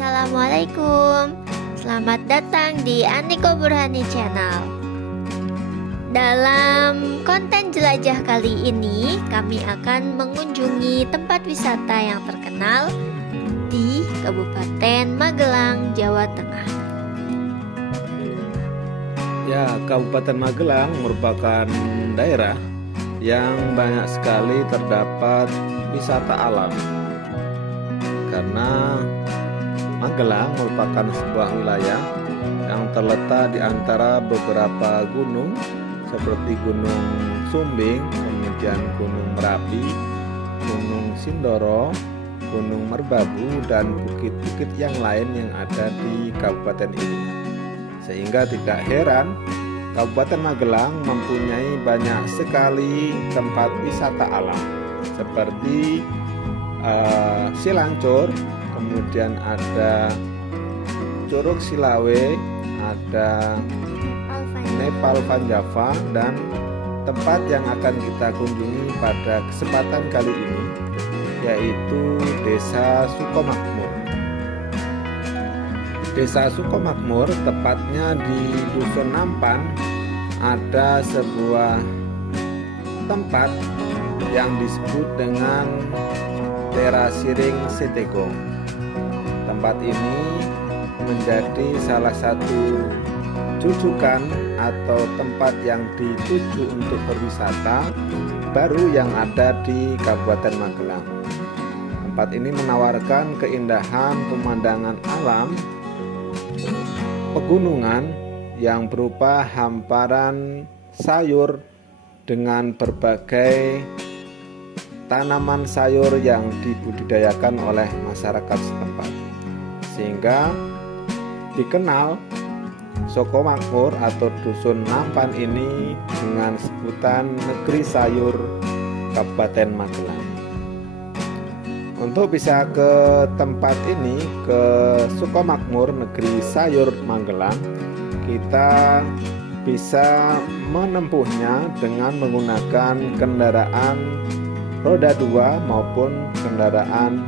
Assalamualaikum. Selamat datang di Aniko Burhani Channel. Dalam konten jelajah kali ini, kami akan mengunjungi tempat wisata yang terkenal di Kabupaten Magelang, Jawa Tengah. Ya, Kabupaten Magelang merupakan daerah yang banyak sekali terdapat wisata alam. Karena Magelang merupakan sebuah wilayah yang terletak di antara beberapa gunung seperti Gunung Sumbing, kemudian Gunung Merapi, Gunung Sindoro, Gunung Merbabu, dan bukit-bukit yang lain yang ada di kabupaten ini. Sehingga tidak heran Kabupaten Magelang mempunyai banyak sekali tempat wisata alam seperti Silancur, kemudian ada Curug Silawe, ada Nepal Van Java, dan tempat yang akan kita kunjungi pada kesempatan kali ini yaitu Desa Sukomakmur. Desa Sukomakmur, tepatnya di Dusun Nampan, ada sebuah tempat yang disebut dengan Terasiring Sitegong. Tempat ini menjadi salah satu rujukan atau tempat yang dituju untuk berwisata baru yang ada di Kabupaten Magelang. Tempat ini menawarkan keindahan pemandangan alam pegunungan yang berupa hamparan sayur dengan berbagai tanaman sayur yang dibudidayakan oleh masyarakat setempat, sehingga dikenal Sukomakmur atau Dusun Nampan ini dengan sebutan Negeri Sayur Kabupaten Magelang. Untuk bisa ke tempat ini, ke Sukomakmur Negeri Sayur Magelang, kita bisa menempuhnya dengan menggunakan kendaraan roda 2 maupun kendaraan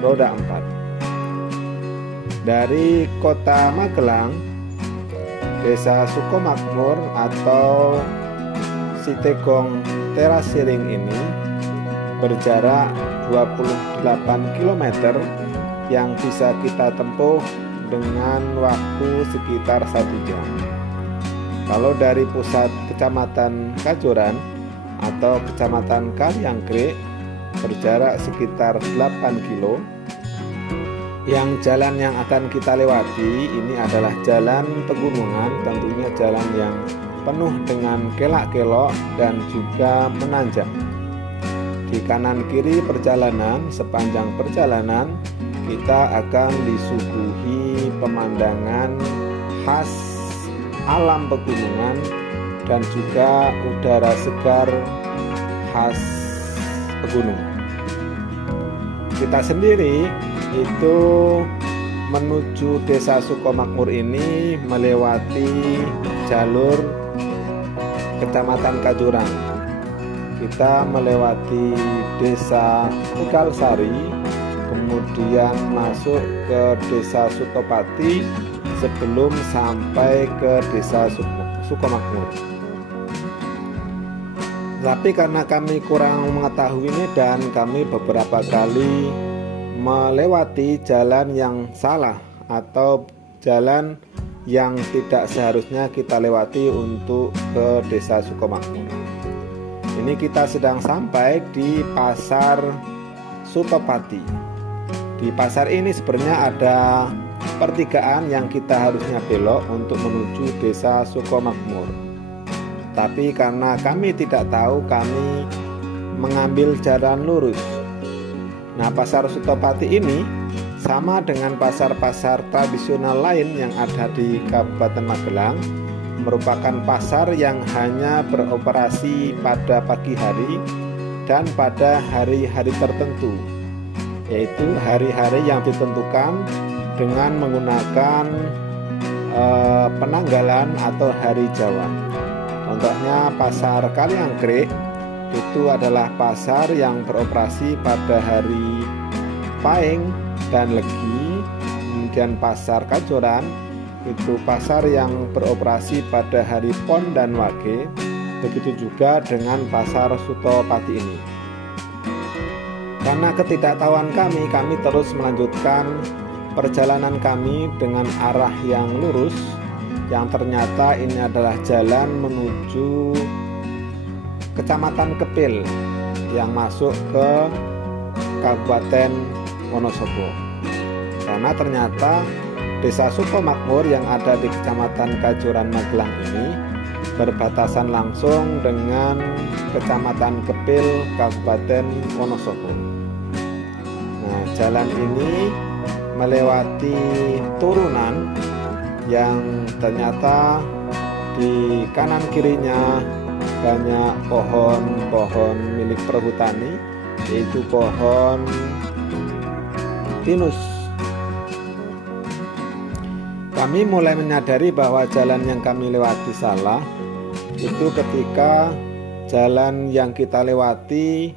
roda 4. Dari kota Magelang, Desa Sukomakmur atau Sitegong Terasiring ini berjarak 28 km yang bisa kita tempuh dengan waktu sekitar 1 jam. Kalau dari pusat Kecamatan Kajoran atau Kecamatan Kaliangkrik berjarak sekitar 8 kilo. Yang jalan yang akan kita lewati ini adalah jalan pegunungan, tentunya jalan yang penuh dengan kelak-kelok dan juga menanjak. Di kanan kiri perjalanan, sepanjang perjalanan kita akan disuguhi pemandangan khas alam pegunungan dan juga udara segar khas pegunungan. Kita sendiri itu menuju Desa Sukomakmur ini melewati jalur Kecamatan Kajoran. Kita melewati Desa Tegalsari, kemudian masuk ke Desa Sutopati sebelum sampai ke Desa Sukomakmur. Tapi karena kami kurang mengetahui ini dan kami beberapa kali melewati jalan yang salah atau jalan yang tidak seharusnya kita lewati untuk ke Desa Sukomakmur. Ini kita sedang sampai di Pasar Sutopati. Di pasar ini sebenarnya ada pertigaan yang kita harusnya belok untuk menuju Desa Sukomakmur. Tapi karena kami tidak tahu, kami mengambil jalan lurus. Nah, Pasar Sutopati ini sama dengan pasar-pasar tradisional lain yang ada di Kabupaten Magelang, merupakan pasar yang hanya beroperasi pada pagi hari dan pada hari-hari tertentu, yaitu hari-hari yang ditentukan dengan menggunakan penanggalan atau hari Jawa. Contohnya Pasar Kaliangkrik itu adalah pasar yang beroperasi pada hari Paing dan Legi, kemudian pasar Kajoran, itu pasar yang beroperasi pada hari Pon dan Wage. Begitu juga dengan pasar Sutopati ini. Karena ketidaktahuan kami terus melanjutkan perjalanan kami dengan arah yang lurus, yang ternyata ini adalah jalan menuju Kecamatan Kepil yang masuk ke Kabupaten Wonosobo. Karena ternyata Desa Sukomakmur yang ada di Kecamatan Kajoran Magelang ini berbatasan langsung dengan Kecamatan Kepil Kabupaten Wonosobo. Nah, jalan ini melewati turunan yang ternyata di kanan kirinya banyak pohon-pohon milik perhutani, yaitu pohon pinus. Kami mulai menyadari bahwa jalan yang kami lewati salah itu ketika jalan yang kita lewati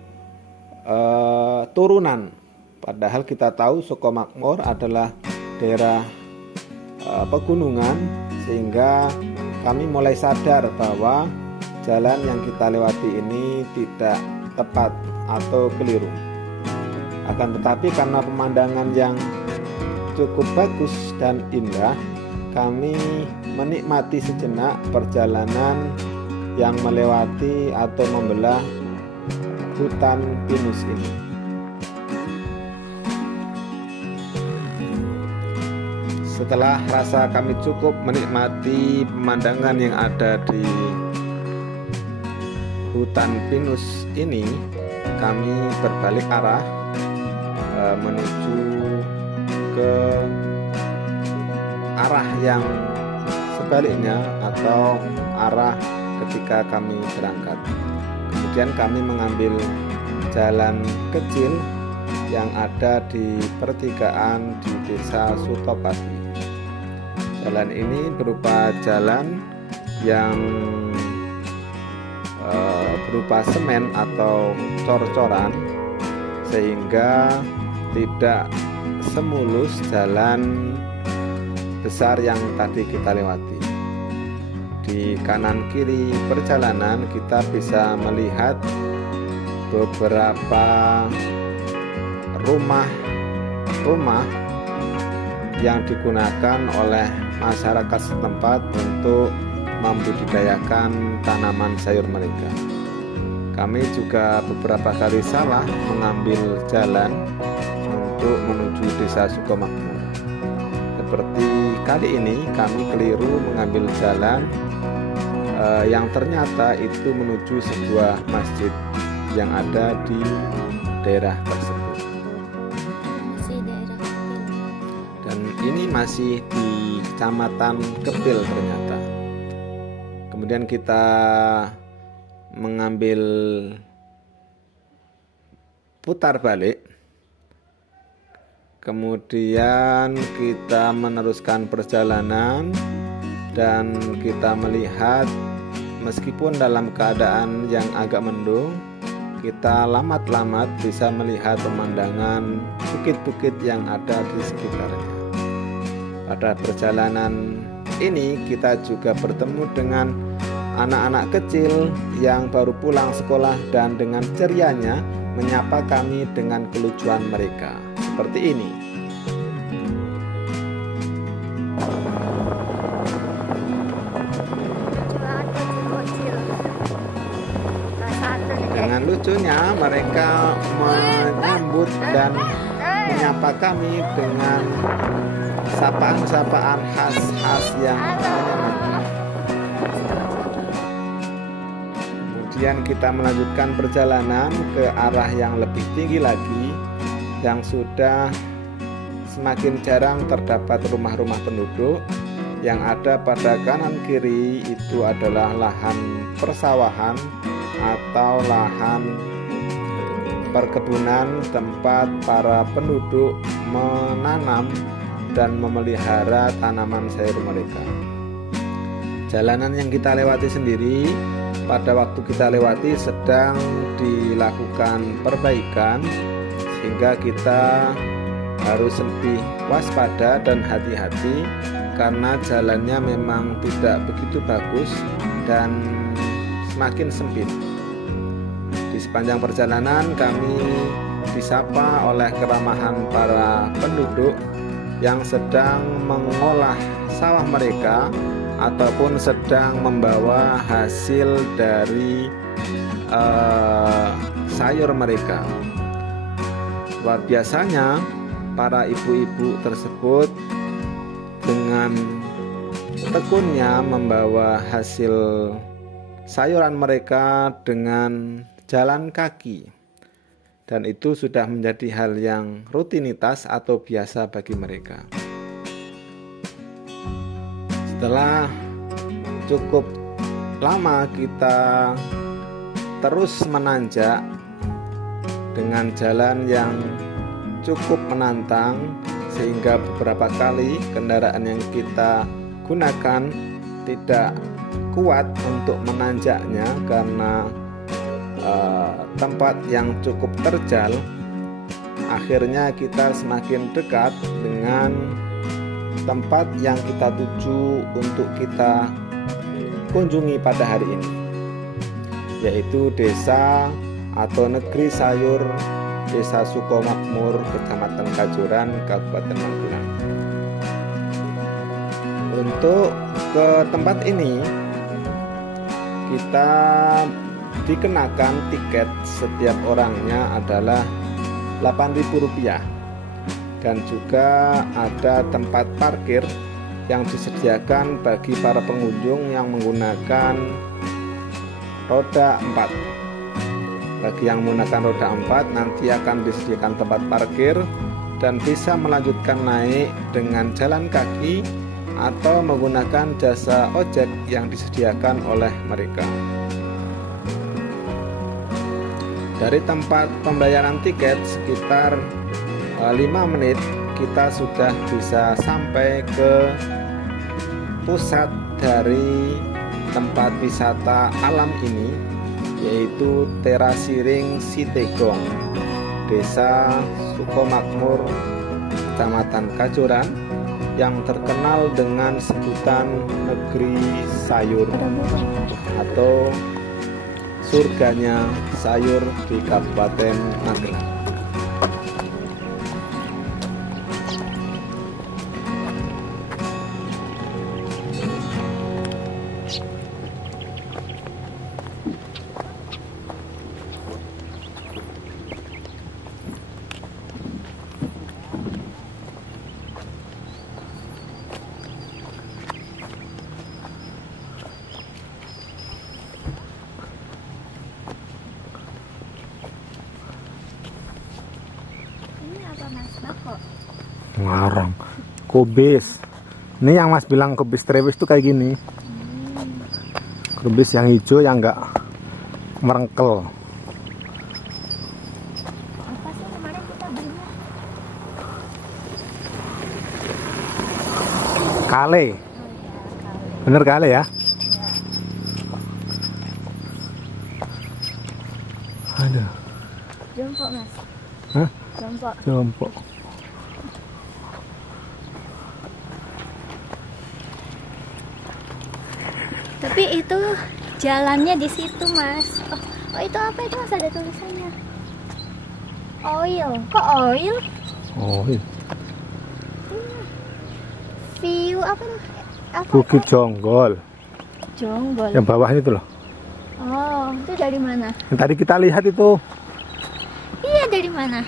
turunan. Padahal kita tahu Sukomakmur adalah daerah pegunungan, sehingga kami mulai sadar bahwa jalan yang kita lewati ini tidak tepat atau keliru. Akan tetapi karena pemandangan yang cukup bagus dan indah, kami menikmati sejenak perjalanan yang melewati atau membelah hutan pinus ini. Setelah rasa kami cukup menikmati pemandangan yang ada di hutan pinus ini, kami berbalik arah menuju ke arah yang sebaliknya atau arah ketika kami berangkat. Kemudian kami mengambil jalan kecil yang ada di pertigaan di Desa Sutopati. Jalan ini berupa jalan yang berupa semen atau cor-coran, sehingga tidak semulus jalan besar yang tadi kita lewati. Di kanan kiri perjalanan kita bisa melihat beberapa rumah yang digunakan oleh masyarakat setempat untuk membudidayakan tanaman sayur mereka. Kami juga beberapa kali salah mengambil jalan untuk menuju Desa Sukomakmur. Seperti kali ini kami keliru mengambil jalan yang ternyata itu menuju sebuah masjid yang ada di daerah tersebut. Masih daerah Kepil. Dan ini masih di Kecamatan Kepil ternyata. Kemudian kita mengambil putar balik. Kemudian kita meneruskan perjalanan dan kita melihat meskipun dalam keadaan yang agak mendung, kita lamat-lamat bisa melihat pemandangan bukit-bukit yang ada di sekitarnya. Pada perjalanan ini kita juga bertemu dengan anak-anak kecil yang baru pulang sekolah dan dengan cerianya menyapa kami dengan kelucuan mereka. Seperti ini. Dengan lucunya mereka menyambut dan menyapa kami dengan sapaan-sapaan khas yang menyenangkan. Kemudian kita melanjutkan perjalanan ke arah yang lebih tinggi lagi, yang sudah semakin jarang terdapat rumah-rumah penduduk. Yang ada pada kanan kiri itu adalah lahan persawahan atau lahan perkebunan tempat para penduduk menanam dan memelihara tanaman sayur mereka. Jalanan yang kita lewati sendiri pada waktu kita lewati sedang dilakukan perbaikan, sehingga kita harus lebih waspada dan hati-hati karena jalannya memang tidak begitu bagus dan semakin sempit. Di sepanjang perjalanan kami disapa oleh keramahan para penduduk yang sedang mengolah sawah mereka ataupun sedang membawa hasil dari sayur mereka. Luar biasanya para ibu-ibu tersebut dengan tekunnya membawa hasil sayuran mereka dengan jalan kaki, dan itu sudah menjadi hal yang rutinitas atau biasa bagi mereka. Setelah cukup lama kita terus menanjak dengan jalan yang cukup menantang, sehingga beberapa kali kendaraan yang kita gunakan tidak kuat untuk menanjaknya karena tempat yang cukup terjal. Akhirnya kita semakin dekat dengan tempat yang kita tuju untuk kita kunjungi pada hari ini, yaitu desa atau negeri sayur Desa Sukomakmur, Kecamatan Kajoran, Kabupaten Magelang. Untuk ke tempat ini kita dikenakan tiket setiap orangnya adalah Rp8.000, dan juga ada tempat parkir yang disediakan bagi para pengunjung yang menggunakan roda 4. Bagi yang menggunakan roda 4 nanti akan disediakan tempat parkir dan bisa melanjutkan naik dengan jalan kaki atau menggunakan jasa ojek yang disediakan oleh mereka. Dari tempat pembayaran tiket sekitar 5 menit kita sudah bisa sampai ke pusat dari tempat wisata alam ini, yaitu Terasiring Sitegong, Desa Sukomakmur, Kecamatan Kajoran, yang terkenal dengan sebutan negeri sayur atau surganya sayur di Kabupaten Magelang. Ngarang kubis. Ini yang Mas bilang kubis trewis itu kayak gini. Kubis yang hijau yang enggak merengkel. Apa sih kemarin kita belinya? Kale. Bener kale ya? Aduh. Jongkok, Mas. Hah? Jongkok. Jongkok. Tapi itu jalannya di situ, Mas. Oh, itu apa itu, Mas? Ada tulisannya. Oil. Kok oil? Oh, iya. View apa tuh? Apa? Bukit Jonggol. Jonggol. Yang bawah itu loh. Oh, itu dari mana? Yang tadi kita lihat itu. Iya, dari mana?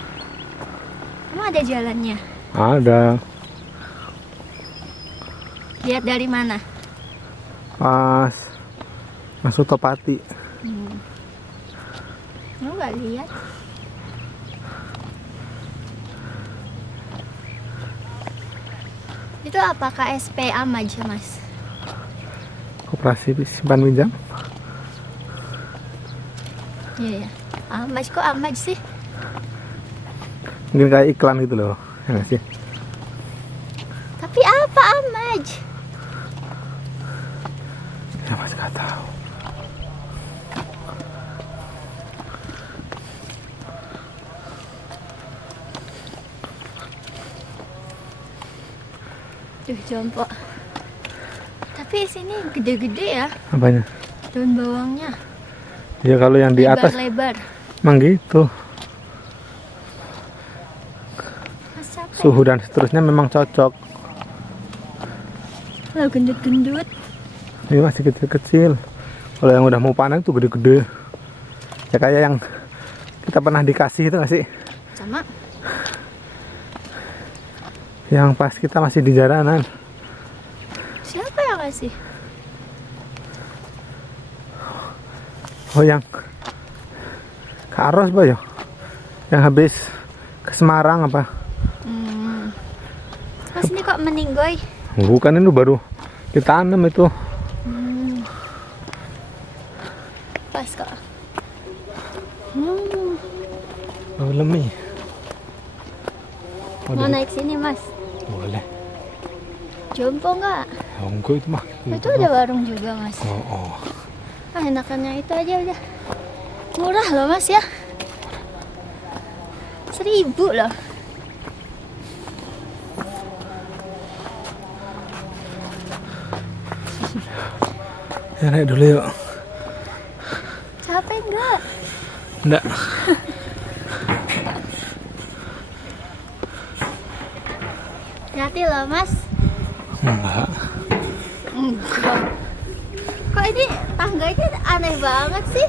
Emang ada jalannya? Ada. Lihat dari mana? Mas Utopati. Lu nggak lihat? Itu apa, KSP Amaj, Mas? Koperasi simpan pinjam. Iya ya. Amaj, kok Amaj sih? Mungkin kayak iklan gitu loh, ya nggak sih? Tapi apa Amaj? Ya Mas nggak tahu. Tuh jompo. Tapi sini gede-gede ya Apanya? daun bawangnya. Ya kalau yang di atas Lebar-lebar. emang gitu. Mas capek. Suhu dan seterusnya memang cocok. Lah gendut-gendut. Ini masih kecil-kecil. Kalau yang udah mau panen tuh gede-gede. Ya kayak yang kita pernah dikasih itu nggak sih? Sama. Yang pas kita masih di jalanan. Siapa yang kasih? Oh yang Kak Ros Boyo. Yang habis ke Semarang apa? Mas ini kok meninggoy? Bukan, itu baru ditanam itu. Pas kok. Oh, lemi. Mau naik sini mas? Boleh. Jompo nggak? Oh, enggak itu mah. Itu ada warung juga mas. Oh. Ah enakannya itu aja udah. Murah loh mas ya. 1.000 loh. Ya naik dulu yuk. Capek nggak? Enggak. Hati loh mas. Enggak. Enggak. Kok ini tangganya aneh banget sih?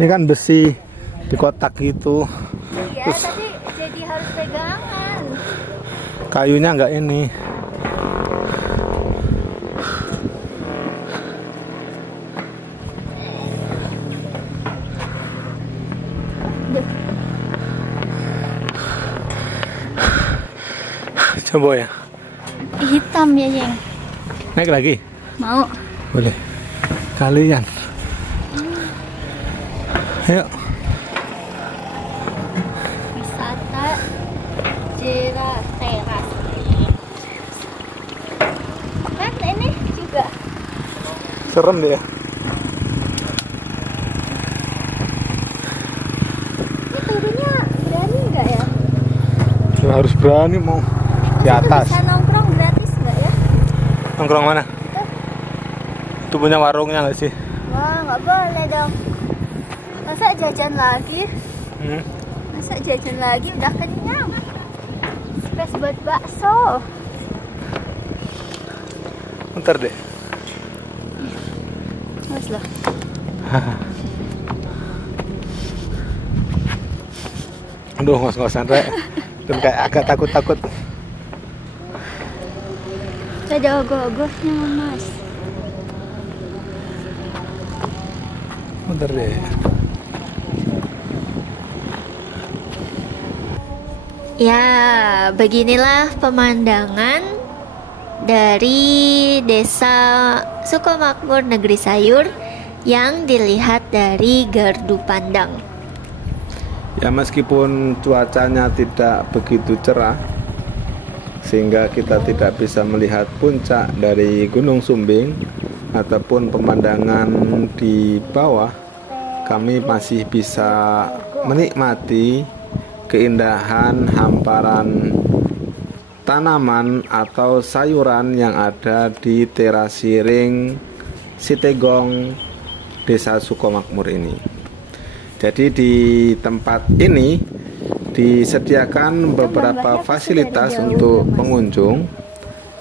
Ini kan besi di kotak gitu. Iya, tapi jadi harus pegangan. Kayunya enggak ini. Coba ya. Hitam ya, Yeng. Naik lagi? Mau? Boleh. Kalian. Ayo. Wisata Jera Teras. Kan ini juga. Serem dia. Ini turunnya berani nggak ya? Ya, harus berani mau di atas. Bisa nongkrong gratis nggak ya? Nongkrong mana? Itu punya warungnya nggak sih? Wah, nggak boleh dong. Masa jajan lagi? Masa jajan lagi udah kenyang. Space buat bakso. Bentar deh. Mas lah. Aduh, ngos-ngosan Rek. Dan kayak agak takut-takut. Ada ogoh-ogohnya mas. Bentar deh. Ya, beginilah pemandangan dari Desa Sukomakmur Negeri Sayur yang dilihat dari Gardu Pandang. Ya, meskipun cuacanya tidak begitu cerah sehingga kita tidak bisa melihat puncak dari Gunung Sumbing ataupun pemandangan di bawah, kami masih bisa menikmati keindahan hamparan tanaman atau sayuran yang ada di terasi ring Sitegong Desa Sukomakmur ini. Jadi di tempat ini disediakan beberapa fasilitas untuk pengunjung.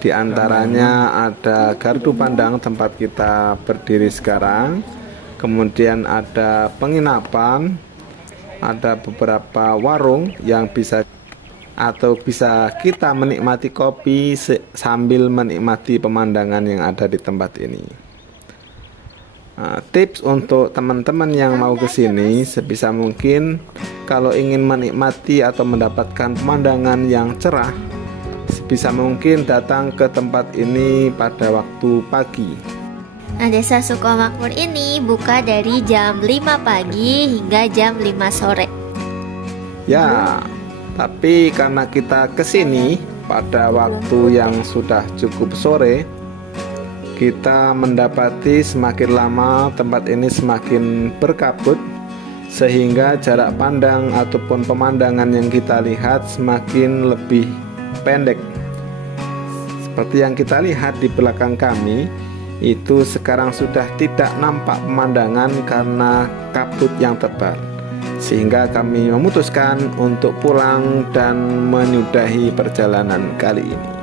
Di antaranya ada gardu pandang tempat kita berdiri sekarang, kemudian ada penginapan, ada beberapa warung yang bisa kita menikmati kopi sambil menikmati pemandangan yang ada di tempat ini. Tips untuk teman-teman yang mau ke sini, sebisa mungkin kalau ingin menikmati atau mendapatkan pemandangan yang cerah, sebisa mungkin datang ke tempat ini pada waktu pagi. Nah, Desa Sukomakmur ini buka dari jam 5 pagi hingga jam 5 sore. Ya, tapi karena kita ke sini pada waktu yang sudah cukup sore, kita mendapati semakin lama tempat ini semakin berkabut, sehingga jarak pandang ataupun pemandangan yang kita lihat semakin lebih pendek. Seperti yang kita lihat di belakang kami, itu sekarang sudah tidak nampak pemandangan karena kabut yang tebal. Sehingga kami memutuskan untuk pulang dan menyudahi perjalanan kali ini.